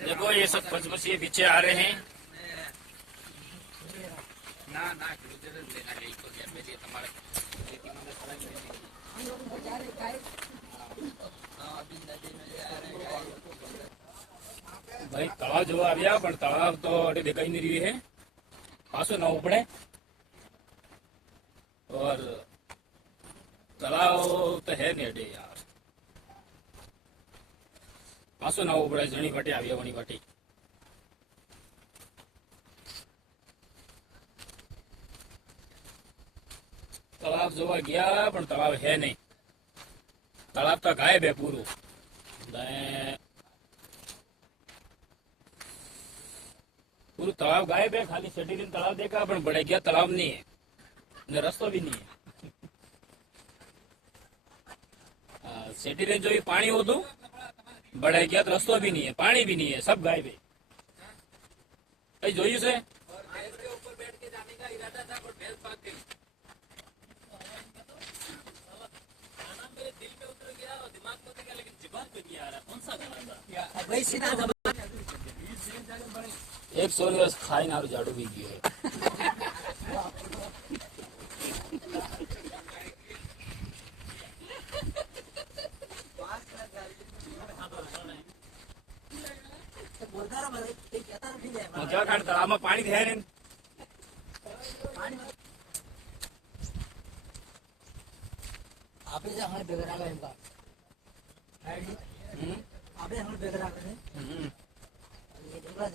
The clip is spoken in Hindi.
देखो ये सब पचपचिए पीछे आ रहे हैं। भाई तलाव जो આવ્યા પણ તળાવ તો અડે દેખાઈ नहीं रही है। पासो ना उपड़े और तालाब तो है नहीं अडे यार। पासो ना उपड़े जणी वाटे आविया वणी वाटे। तालाब जोवा गया पण तालाब है नहीं। तालाब तो गायब है पूरू। पूरा तालाब गायब है। खाली शेटीरीन तालाब देखा पण बड़े गया तालाब नहीं है ने रस्तो भी नहीं है। शेटीरीन जो ये पानी होतु बड़े गया तो रस्तो भी नहीं है, पानी भी नहीं है, सब गायब है। कई जोयु से एक सौ દિવસ ખાઈ નારું જાડું બી ગયું क्या काट तलाब में पानी है नहीं। आपे जे हमारे बेगरा का इनका आपे हमारे बेगरा का ये दूसरा